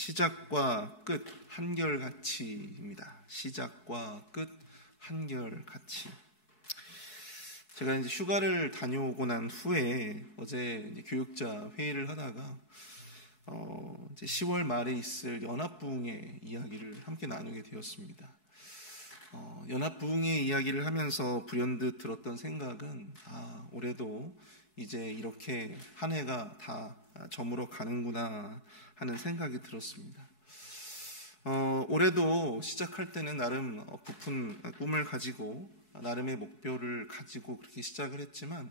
시작과 끝 한결같이입니다. 시작과 끝 한결같이. 제가 이제 휴가를 다녀오고 난 후에 어제 이제 교육자 회의를 하다가 이제 10월 말에 있을 연합부흥의 이야기를 함께 나누게 되었습니다. 연합부흥의 이야기를 하면서 불현듯 들었던 생각은 올해도 이제 이렇게 한 해가 다 저물어 가는구나 하는 생각이 들었습니다. 올해도 시작할 때는 나름 부푼 꿈을 가지고 나름의 목표를 가지고 그렇게 시작을 했지만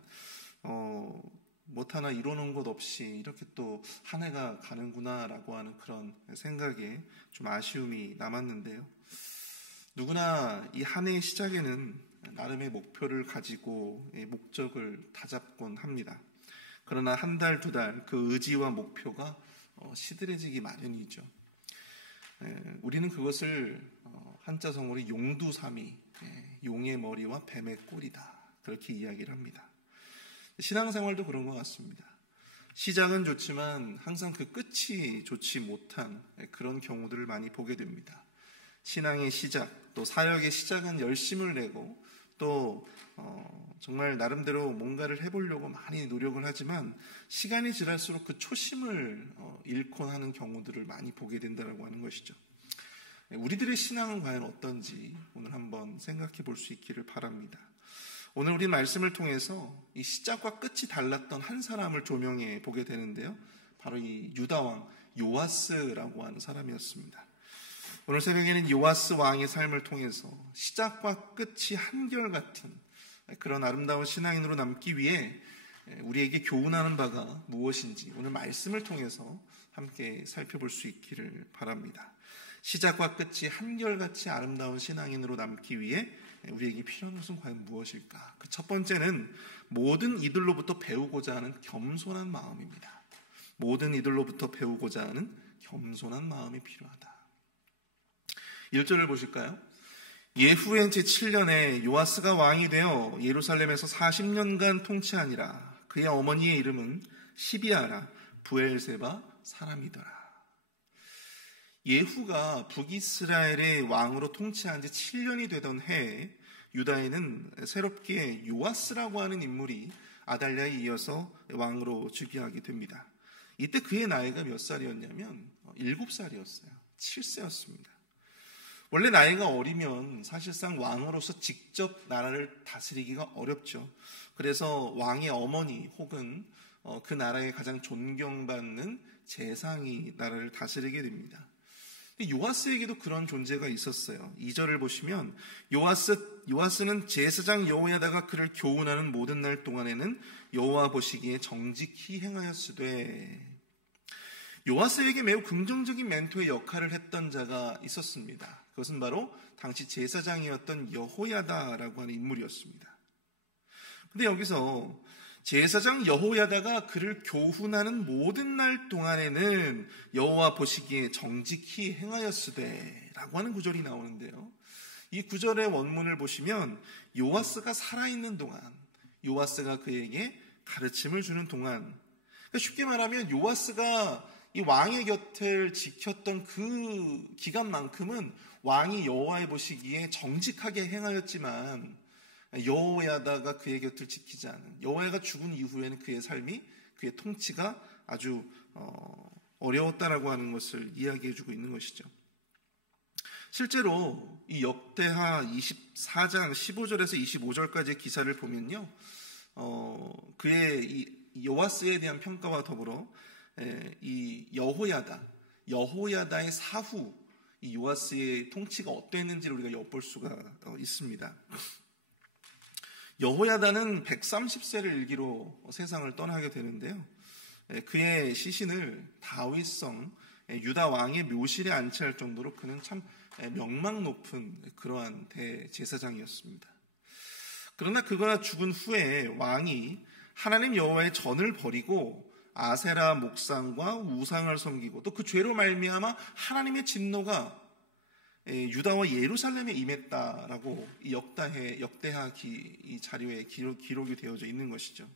못 하나 이뤄놓은 것 없이 이렇게 또 한 해가 가는구나라고 하는 그런 생각에 좀 아쉬움이 남았는데요. 누구나 이 한 해의 시작에는 나름의 목표를 가지고 목적을 다잡곤 합니다. 그러나 한 달, 두 달 그 의지와 목표가 시들해지기 마련이죠. 우리는 그것을 한자성어로 용두삼이, 용의 머리와 뱀의 꼬리다, 그렇게 이야기를 합니다. 신앙생활도 그런 것 같습니다. 시작은 좋지만 항상 그 끝이 좋지 못한 그런 경우들을 많이 보게 됩니다. 신앙의 시작, 또 사역의 시작은 열심을 내고 또 정말 나름대로 뭔가를 해보려고 많이 노력을 하지만 시간이 지날수록 그 초심을 잃곤 하는 경우들을 많이 보게 된다고 하는 것이죠. 우리들의 신앙은 과연 어떤지 오늘 한번 생각해 볼 수 있기를 바랍니다. 오늘 우리 말씀을 통해서 이 시작과 끝이 달랐던 한 사람을 조명해 보게 되는데요. 바로 이 유다왕 요아스라고 하는 사람이었습니다. 오늘 새벽에는 요아스 왕의 삶을 통해서 시작과 끝이 한결같은 그런 아름다운 신앙인으로 남기 위해 우리에게 교훈하는 바가 무엇인지 오늘 말씀을 통해서 함께 살펴볼 수 있기를 바랍니다. 시작과 끝이 한결같이 아름다운 신앙인으로 남기 위해 우리에게 필요한 것은 과연 무엇일까? 그 첫 번째는 모든 이들로부터 배우고자 하는 겸손한 마음입니다. 모든 이들로부터 배우고자 하는 겸손한 마음이 필요하다. 1절을 보실까요? 예후의 제7년에 요아스가 왕이 되어 예루살렘에서 40년간 통치하니라. 그의 어머니의 이름은 시비아라 부엘세바 사람이더라. 예후가 북이스라엘의 왕으로 통치한 지 7년이 되던 해에 유다에는 새롭게 요아스라고 하는 인물이 아달랴에 이어서 왕으로 즉위하게 됩니다. 이때 그의 나이가 몇 살이었냐면 7살이었어요. 7세였습니다. 원래 나이가 어리면 사실상 왕으로서 직접 나라를 다스리기가 어렵죠. 그래서 왕의 어머니 혹은 그 나라의 가장 존경받는 재상이 나라를 다스리게 됩니다. 요아스에게도 그런 존재가 있었어요. 2절을 보시면 요아스는 제사장 여호야다가 그를 교훈하는 모든 날 동안에는 여호와 보시기에 정직히 행하였으되. 요아스에게 매우 긍정적인 멘토의 역할을 했던 자가 있었습니다. 그것은 바로 당시 제사장이었던 여호야다라고 하는 인물이었습니다. 근데 여기서 제사장 여호야다가 그를 교훈하는 모든 날 동안에는 여호와 보시기에 정직히 행하였으되 라고 하는 구절이 나오는데요. 이 구절의 원문을 보시면 요아스가 살아있는 동안, 요아스가 그에게 가르침을 주는 동안, 그러니까 쉽게 말하면 요아스가 이 왕의 곁을 지켰던 그 기간만큼은 왕이 여호와의 보시기에 정직하게 행하였지만 여호야다가 그의 곁을 지키지 않은, 여호야가 죽은 이후에는 그의 삶이, 그의 통치가 아주 어려웠다라고 하는 것을 이야기해주고 있는 것이죠. 실제로 이 역대하 24장 15절에서 25절까지의 기사를 보면요, 그의 이 요아스에 대한 평가와 더불어 이 여호야다의 사후 이 요아스의 통치가 어땠는지를 우리가 엿볼 수가 있습니다. 여호야다는 130세를 일기로 세상을 떠나게 되는데요. 그의 시신을 다윗성 유다 왕의 묘실에 안치할 정도로 그는 참 명망 높은 그러한 대제사장이었습니다. 그러나 그가 죽은 후에 왕이 하나님 여호와의 전을 버리고 아세라 목상과 우상을 섬기고 또 그 죄로 말미암아 하나님의 진노가 유다와 예루살렘에 임했다라고 이 역대하 이 자료에 기록이 되어져 있는 것이죠.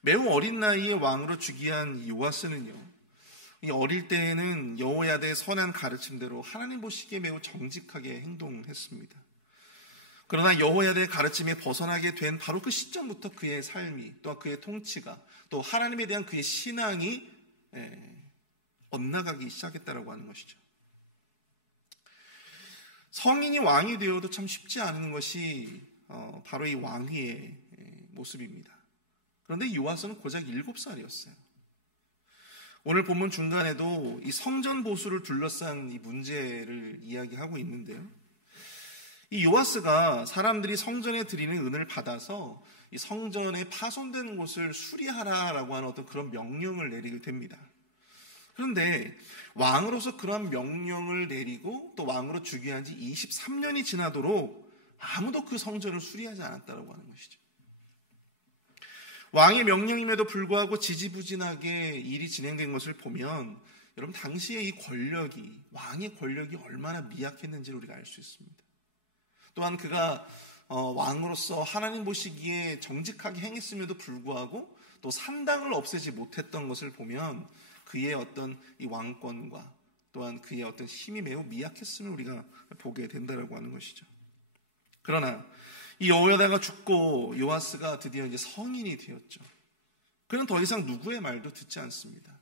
매우 어린 나이에 왕으로 즉위한 요아스는요, 이 어릴 때에는 여호야다의 선한 가르침대로 하나님 보시기에 매우 정직하게 행동했습니다. 그러나 여호야다의 가르침에 벗어나게 된 바로 그 시점부터 그의 삶이, 또 그의 통치가, 또 하나님에 대한 그의 신앙이 엇나가기 시작했다라고 하는 것이죠. 성인이 왕이 되어도 참 쉽지 않은 것이 바로 이 왕위의 모습입니다. 그런데 요아스는 고작 7살이었어요. 오늘 본문 중간에도 이 성전 보수를 둘러싼 이 문제를 이야기하고 있는데요. 이 요아스가 사람들이 성전에 드리는 은을 받아서 이 성전에 파손된 곳을 수리하라라고 하는 어떤 그런 명령을 내리게 됩니다. 그런데 왕으로서 그런 명령을 내리고 또 왕으로 즉위한 지 23년이 지나도록 아무도 그 성전을 수리하지 않았다고 하는 것이죠. 왕의 명령임에도 불구하고 지지부진하게 일이 진행된 것을 보면 여러분 당시의 이 권력이, 왕의 권력이 얼마나 미약했는지를 우리가 알 수 있습니다. 또한 그가 왕으로서 하나님 보시기에 정직하게 행했음에도 불구하고 또 산당을 없애지 못했던 것을 보면 그의 어떤 이 왕권과 또한 그의 어떤 힘이 매우 미약했음을 우리가 보게 된다라고 하는 것이죠. 그러나 이 여호야다가 죽고 요아스가 드디어 이제 성인이 되었죠. 그는 더 이상 누구의 말도 듣지 않습니다.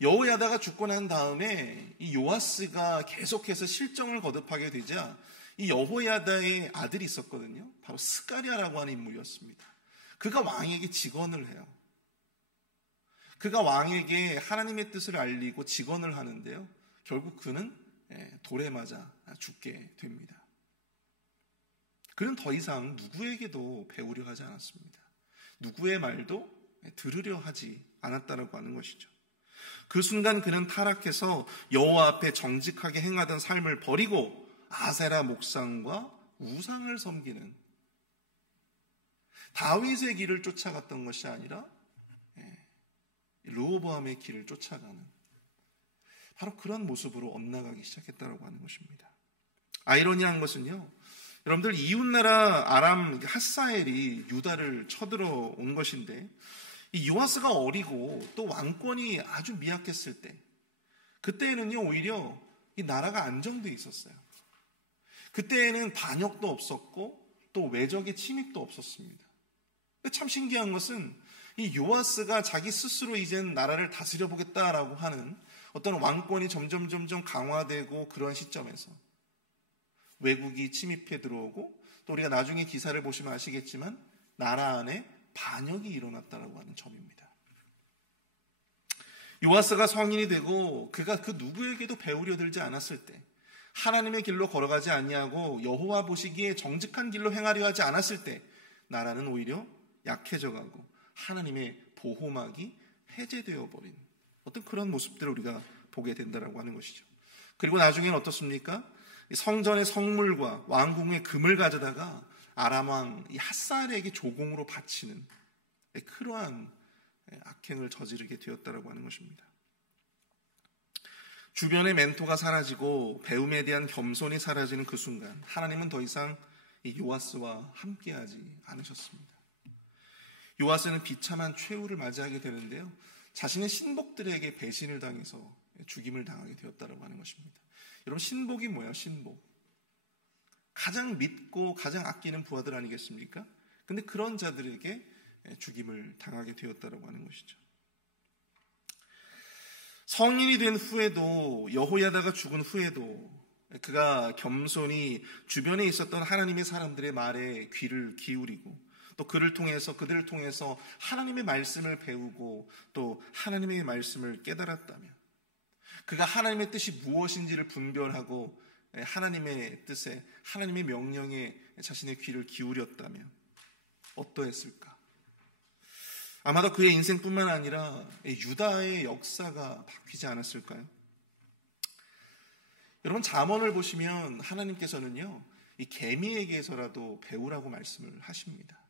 여호야다가 죽고 난 다음에 이 요아스가 계속해서 실정을 거듭하게 되자 이 여호야다의 아들이 있었거든요. 바로 스가랴라고 하는 인물이었습니다. 그가 왕에게 직언을 해요. 그가 왕에게 하나님의 뜻을 알리고 직언을 하는데요. 결국 그는 돌에 맞아 죽게 됩니다. 그는 더 이상 누구에게도 배우려 하지 않았습니다. 누구의 말도 들으려 하지 않았다라고 하는 것이죠. 그 순간 그는 타락해서 여호와 앞에 정직하게 행하던 삶을 버리고 아세라 목상과 우상을 섬기는 다윗의 길을 쫓아갔던 것이 아니라 르호보암의 길을 쫓아가는 바로 그런 모습으로 엇나가기 시작했다고 하는 것입니다. 아이러니한 것은요, 여러분들 이웃나라 아람 핫사엘이 유다를 쳐들어온 것인데 이 요아스가 어리고 또 왕권이 아주 미약했을 때 그때에는요 오히려 이 나라가 안정되어 있었어요. 그때에는 반역도 없었고 또 외적의 침입도 없었습니다. 근데 참 신기한 것은 이 요아스가 자기 스스로 이젠 나라를 다스려 보겠다라고 하는 어떤 왕권이 점점 강화되고 그러한 시점에서 외국이 침입해 들어오고 또 우리가 나중에 기사를 보시면 아시겠지만 나라 안에 반역이 일어났다라고 하는 점입니다. 요아스가 성인이 되고 그가 그 누구에게도 배우려 들지 않았을 때, 하나님의 길로 걸어가지 아니하고 여호와 보시기에 정직한 길로 행하려 하지 않았을 때 나라는 오히려 약해져 가고 하나님의 보호막이 해제되어 버린 어떤 그런 모습들을 우리가 보게 된다라고 하는 것이죠. 그리고 나중에는 어떻습니까? 성전의 성물과 왕궁의 금을 가져다가 아람 왕 이 핫사엘에게 조공으로 바치는 그러한 악행을 저지르게 되었다라고 하는 것입니다. 주변의 멘토가 사라지고 배움에 대한 겸손이 사라지는 그 순간 하나님은 더 이상 이 요아스와 함께하지 않으셨습니다. 요아스는 비참한 최후를 맞이하게 되는데요, 자신의 신복들에게 배신을 당해서 죽임을 당하게 되었다라고 하는 것입니다. 여러분, 신복이 뭐예요? 신복. 가장 믿고 가장 아끼는 부하들 아니겠습니까? 근데 그런 자들에게 죽임을 당하게 되었다라고 하는 것이죠. 성인이 된 후에도, 여호야다가 죽은 후에도 그가 겸손히 주변에 있었던 하나님의 사람들의 말에 귀를 기울이고 또 그들을 통해서 하나님의 말씀을 배우고 또 하나님의 말씀을 깨달았다면, 그가 하나님의 뜻이 무엇인지를 분별하고 하나님의 뜻에, 하나님의 명령에 자신의 귀를 기울였다면 어떠했을까? 아마도 그의 인생뿐만 아니라 유다의 역사가 바뀌지 않았을까요? 여러분, 잠언을 보시면 하나님께서는요, 이 개미에게서라도 배우라고 말씀을 하십니다.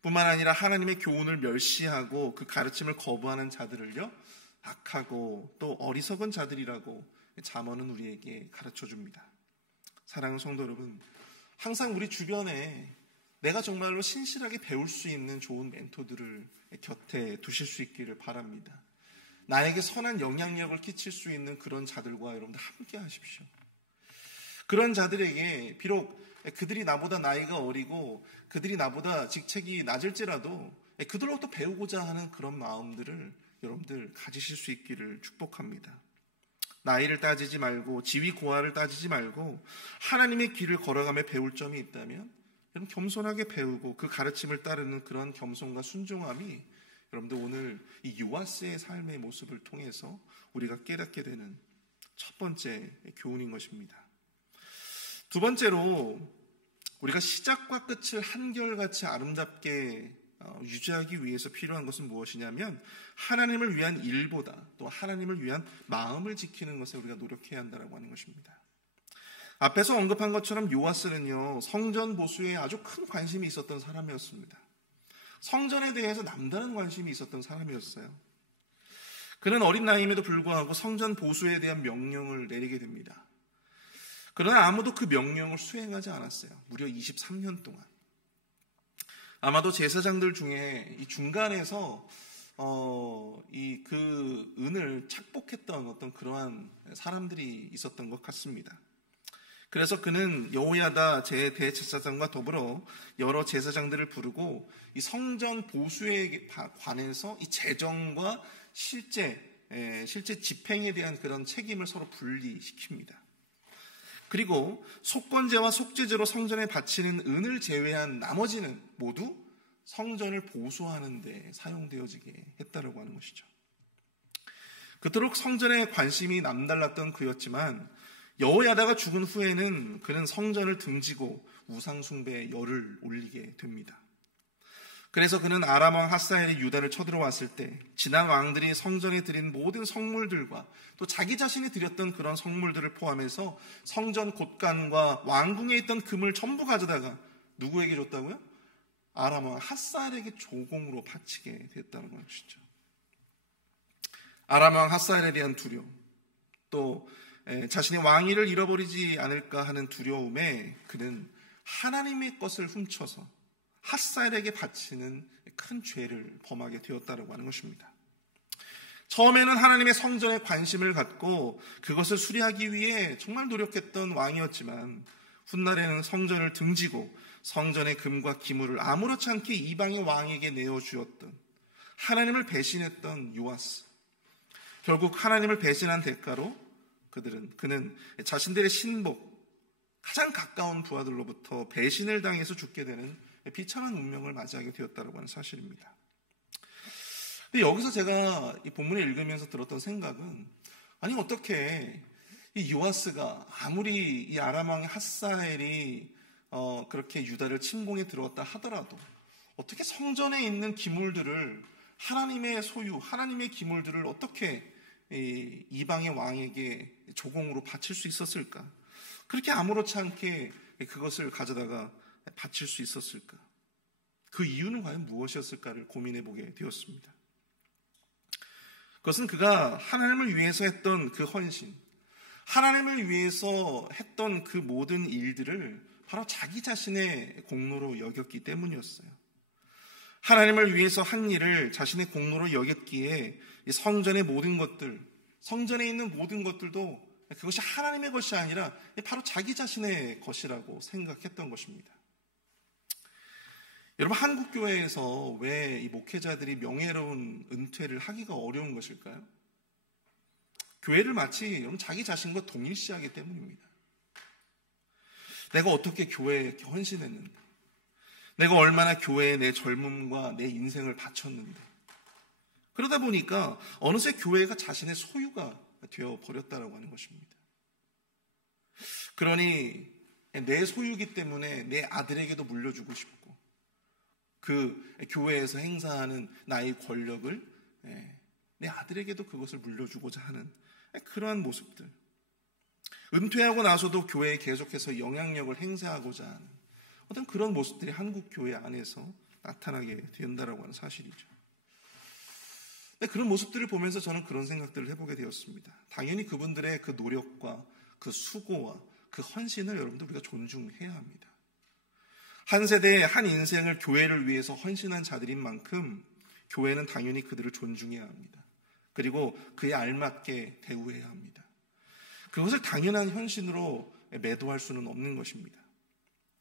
뿐만 아니라 하나님의 교훈을 멸시하고 그 가르침을 거부하는 자들을요, 악하고 또 어리석은 자들이라고 잠언은 우리에게 가르쳐줍니다. 사랑하는 성도 여러분, 항상 우리 주변에 내가 정말로 신실하게 배울 수 있는 좋은 멘토들을 곁에 두실 수 있기를 바랍니다. 나에게 선한 영향력을 끼칠 수 있는 그런 자들과 여러분들 함께 하십시오. 그런 자들에게 비록 그들이 나보다 나이가 어리고 그들이 나보다 직책이 낮을지라도 그들로부터 배우고자 하는 그런 마음들을 여러분들 가지실 수 있기를 축복합니다. 나이를 따지지 말고 지위 고하를 따지지 말고 하나님의 길을 걸어가며 배울 점이 있다면 여러분 겸손하게 배우고 그 가르침을 따르는 그런 겸손과 순종함이 여러분들 오늘 이 요아스의 삶의 모습을 통해서 우리가 깨닫게 되는 첫 번째 교훈인 것입니다. 두 번째로 우리가 시작과 끝을 한결같이 아름답게 유지하기 위해서 필요한 것은 무엇이냐면 하나님을 위한 일보다 또 하나님을 위한 마음을 지키는 것에 우리가 노력해야 한다고 하는 것입니다. 앞에서 언급한 것처럼 요아스는요, 성전 보수에 아주 큰 관심이 있었던 사람이었습니다. 성전에 대해서 남다른 관심이 있었던 사람이었어요. 그는 어린 나이임에도 불구하고 성전 보수에 대한 명령을 내리게 됩니다. 그러나 아무도 그 명령을 수행하지 않았어요. 무려 23년 동안. 아마도 제사장들 중에 이 중간에서 그 은을 착복했던 어떤 그러한 사람들이 있었던 것 같습니다. 그래서 그는 여호야다 대제사장과 더불어 여러 제사장들을 부르고 이 성전 보수에 관해서 이 재정과 실제 집행에 대한 그런 책임을 서로 분리시킵니다. 그리고 속건제와 속죄제로 성전에 바치는 은을 제외한 나머지는 모두 성전을 보수하는 데 사용되어지게 했다라고 하는 것이죠. 그토록 성전에 관심이 남달랐던 그였지만 여호야다가 죽은 후에는 그는 성전을 등지고 우상 숭배에 열을 올리게 됩니다. 그래서 그는 아람 왕 핫사엘이 유다를 쳐들어왔을 때 지난 왕들이 성전에 드린 모든 성물들과 또 자기 자신이 드렸던 그런 성물들을 포함해서 성전 곳간과 왕궁에 있던 금을 전부 가져다가 누구에게 줬다고요? 아람 왕 핫사엘에게 조공으로 바치게 됐다는 것이죠. 아람 왕 핫사엘에 대한 두려움, 또 자신의 왕위를 잃어버리지 않을까 하는 두려움에 그는 하나님의 것을 훔쳐서 핫사엘에게 바치는 큰 죄를 범하게 되었다고 하는 것입니다. 처음에는 하나님의 성전에 관심을 갖고 그것을 수리하기 위해 정말 노력했던 왕이었지만 훗날에는 성전을 등지고 성전의 금과 기물을 아무렇지 않게 이방의 왕에게 내어주었던 하나님을 배신했던 요아스. 결국 하나님을 배신한 대가로 그는 자신들의 신복, 가장 가까운 부하들로부터 배신을 당해서 죽게 되는 비참한 운명을 맞이하게 되었다고 하는 사실입니다. 근데 여기서 제가 이 본문을 읽으면서 들었던 생각은, 아니 어떻게 이 요아스가 아무리 이 아람 왕 핫사엘이 그렇게 유다를 침공에 들어왔다 하더라도 어떻게 성전에 있는 기물들을 하나님의 소유, 하나님의 기물들을 어떻게 이방의 왕에게 조공으로 바칠 수 있었을까? 그렇게 아무렇지 않게 그것을 가져다가 바칠 수 있었을까? 그 이유는 과연 무엇이었을까를 고민해 보게 되었습니다. 그것은 그가 하나님을 위해서 했던 그 헌신, 하나님을 위해서 했던 그 모든 일들을 바로 자기 자신의 공로로 여겼기 때문이었어요. 하나님을 위해서 한 일을 자신의 공로로 여겼기에 성전의 모든 것들, 성전에 있는 모든 것들도 그것이 하나님의 것이 아니라 바로 자기 자신의 것이라고 생각했던 것입니다. 여러분, 한국 교회에서 왜 이 목회자들이 명예로운 은퇴를 하기가 어려운 것일까요? 교회를 마치 여러분 자기 자신과 동일시하기 때문입니다. 내가 어떻게 교회에 헌신했는데, 내가 얼마나 교회에 내 젊음과 내 인생을 바쳤는데, 그러다 보니까 어느새 교회가 자신의 소유가 되어 버렸다라고 하는 것입니다. 그러니 내 소유이기 때문에 내 아들에게도 물려주고 싶고, 그 교회에서 행사하는 나의 권력을 내 아들에게도 그것을 물려주고자 하는 그러한 모습들, 은퇴하고 나서도 교회에 계속해서 영향력을 행사하고자 하는 어떤 그런 모습들이 한국 교회 안에서 나타나게 된다라고 하는 사실이죠. 그런 모습들을 보면서 저는 그런 생각들을 해보게 되었습니다. 당연히 그분들의 그 노력과 그 수고와 그 헌신을 여러분들 우리가 존중해야 합니다. 한 세대의 한 인생을 교회를 위해서 헌신한 자들인 만큼 교회는 당연히 그들을 존중해야 합니다. 그리고 그에 알맞게 대우해야 합니다. 그것을 당연한 현신으로 매도할 수는 없는 것입니다.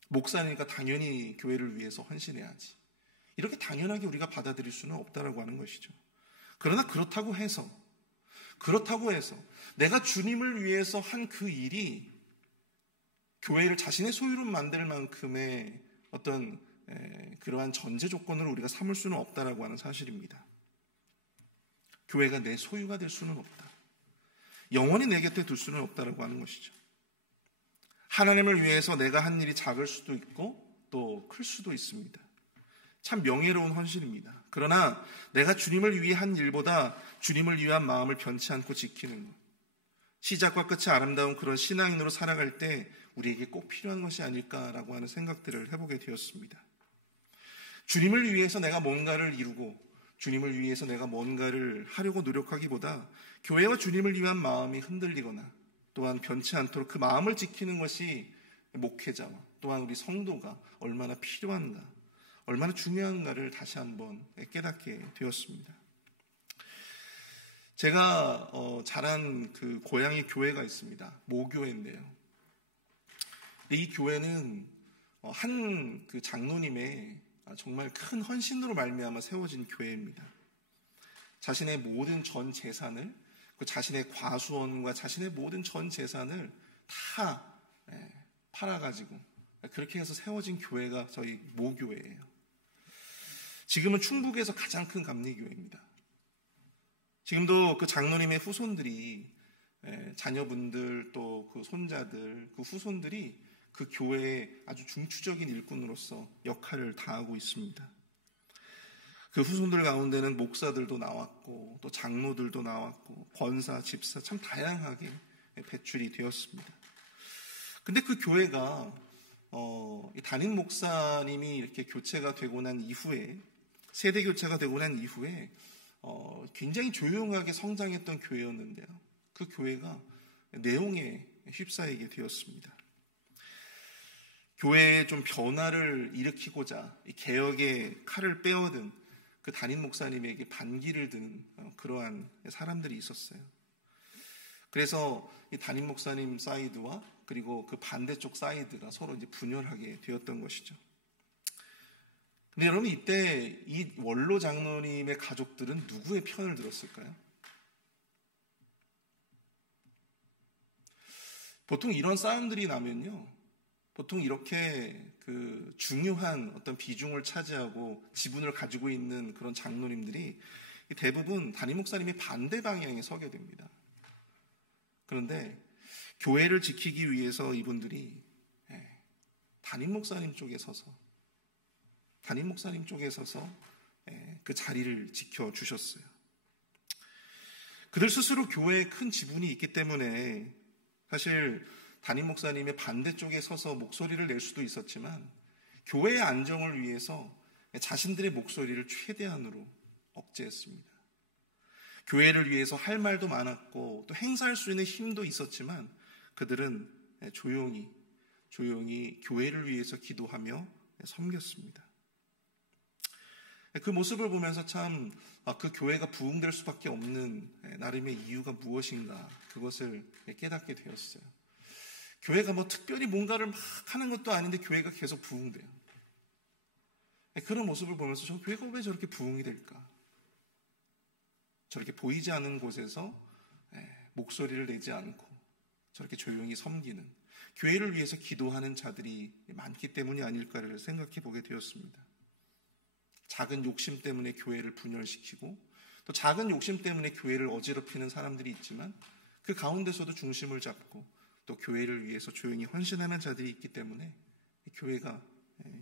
목사니까 당연히 교회를 위해서 헌신해야지. 이렇게 당연하게 우리가 받아들일 수는 없다라고 하는 것이죠. 그러나 그렇다고 해서 내가 주님을 위해서 한 그 일이 교회를 자신의 소유로 만들 만큼의 어떤 그러한 전제 조건을 우리가 삼을 수는 없다라고 하는 사실입니다. 교회가 내 소유가 될 수는 없다. 영원히 내 곁에 둘 수는 없다라고 하는 것이죠. 하나님을 위해서 내가 한 일이 작을 수도 있고 또 클 수도 있습니다. 참 명예로운 헌신입니다. 그러나 내가 주님을 위해 한 일보다 주님을 위한 마음을 변치 않고 지키는 것, 시작과 끝이 아름다운 그런 신앙인으로 살아갈 때 우리에게 꼭 필요한 것이 아닐까라고 하는 생각들을 해보게 되었습니다. 주님을 위해서 내가 뭔가를 이루고 주님을 위해서 내가 뭔가를 하려고 노력하기보다 교회와 주님을 위한 마음이 흔들리거나 또한 변치 않도록 그 마음을 지키는 것이 목회자와 또한 우리 성도가 얼마나 필요한가, 얼마나 중요한가를 다시 한번 깨닫게 되었습니다. 제가 자란 그 고향의 교회가 있습니다. 모교회인데요. 이 교회는 한 그 장로님의 정말 큰 헌신으로 말미암아 세워진 교회입니다. 자신의 모든 전 재산을, 그 자신의 과수원과 자신의 모든 전 재산을 다 팔아가지고 그렇게 해서 세워진 교회가 저희 모교회예요. 지금은 충북에서 가장 큰 감리교회입니다. 지금도 그 장로님의 후손들이, 자녀분들 또 그 손자들, 그 후손들이 그 교회의 아주 중추적인 일꾼으로서 역할을 다하고 있습니다. 그 후손들 가운데는 목사들도 나왔고 또 장로들도 나왔고 권사, 집사 참 다양하게 배출이 되었습니다. 근데 그 교회가 담임 목사님이 이렇게 교체가 되고 난 이후에, 세대 교체가 되고 난 이후에 굉장히 조용하게 성장했던 교회였는데요. 그 교회가 내홍에 휩싸이게 되었습니다. 교회에 좀 변화를 일으키고자 개혁의 칼을 빼어든 그 담임 목사님에게 반기를 드는 그러한 사람들이 있었어요. 그래서 이 담임 목사님 사이드와 그리고 그 반대쪽 사이드가 서로 이제 분열하게 되었던 것이죠. 근데 여러분, 이때 이 원로 장로님의 가족들은 누구의 편을 들었을까요? 보통 이런 싸움들이 나면요, 보통 이렇게 그 중요한 어떤 비중을 차지하고 지분을 가지고 있는 그런 장로님들이 대부분 담임 목사님의 반대 방향에 서게 됩니다. 그런데 교회를 지키기 위해서 이분들이 담임 목사님 쪽에 서서 그 자리를 지켜주셨어요. 그들 스스로 교회에 큰 지분이 있기 때문에 사실 담임 목사님의 반대쪽에 서서 목소리를 낼 수도 있었지만 교회의 안정을 위해서 자신들의 목소리를 최대한으로 억제했습니다. 교회를 위해서 할 말도 많았고 또 행사할 수 있는 힘도 있었지만 그들은 조용히 교회를 위해서 기도하며 섬겼습니다. 그 모습을 보면서 참 그 교회가 부흥될 수밖에 없는 나름의 이유가 무엇인가, 그것을 깨닫게 되었어요. 교회가 뭐 특별히 뭔가를 막 하는 것도 아닌데 교회가 계속 부흥돼요. 그런 모습을 보면서 저 교회가 왜 저렇게 부흥이 될까? 저렇게 보이지 않는 곳에서 목소리를 내지 않고 저렇게 조용히 섬기는, 교회를 위해서 기도하는 자들이 많기 때문이 아닐까를 생각해 보게 되었습니다. 작은 욕심 때문에 교회를 분열시키고 또 작은 욕심 때문에 교회를 어지럽히는 사람들이 있지만 그 가운데서도 중심을 잡고 또 교회를 위해서 조용히 헌신하는 자들이 있기 때문에 교회가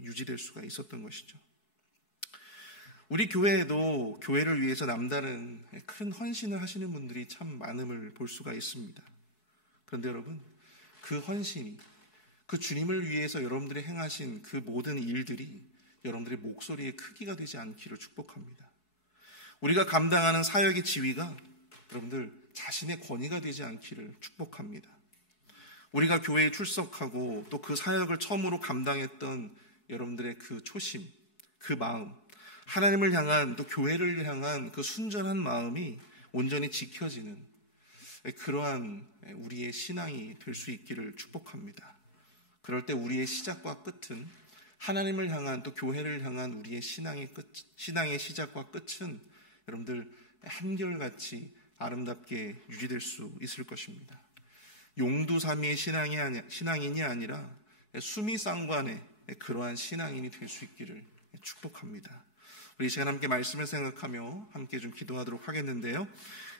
유지될 수가 있었던 것이죠. 우리 교회에도 교회를 위해서 남다른 큰 헌신을 하시는 분들이 참 많음을 볼 수가 있습니다. 그런데 여러분, 그 헌신이, 그 주님을 위해서 여러분들이 행하신 그 모든 일들이 여러분들의 목소리의 크기가 되지 않기를 축복합니다. 우리가 감당하는 사역의 지위가 여러분들 자신의 권위가 되지 않기를 축복합니다. 우리가 교회에 출석하고 또 그 사역을 처음으로 감당했던 여러분들의 그 초심, 그 마음, 하나님을 향한 또 교회를 향한 그 순전한 마음이 온전히 지켜지는 그러한 우리의 신앙이 될 수 있기를 축복합니다. 그럴 때 우리의 시작과 끝은 하나님을 향한 또 교회를 향한 우리의 신앙의 시작과 끝은 여러분들 한결같이 아름답게 유지될 수 있을 것입니다. 용두사미의 신앙인이 아니라 수미상관의 그러한 신앙인이 될 수 있기를 축복합니다. 우리 이 시간 함께 말씀을 생각하며 함께 좀 기도하도록 하겠는데요.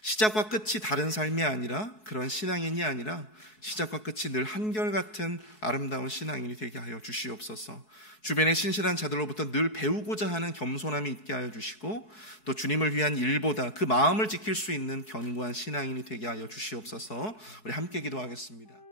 시작과 끝이 다른 삶이 아니라 그런 신앙인이 아니라 시작과 끝이 늘 한결같은 아름다운 신앙인이 되게 하여 주시옵소서. 주변의 신실한 자들로부터 늘 배우고자 하는 겸손함이 있게 하여 주시고 또 주님을 위한 일보다 그 마음을 지킬 수 있는 견고한 신앙인이 되게 하여 주시옵소서. 우리 함께 기도하겠습니다.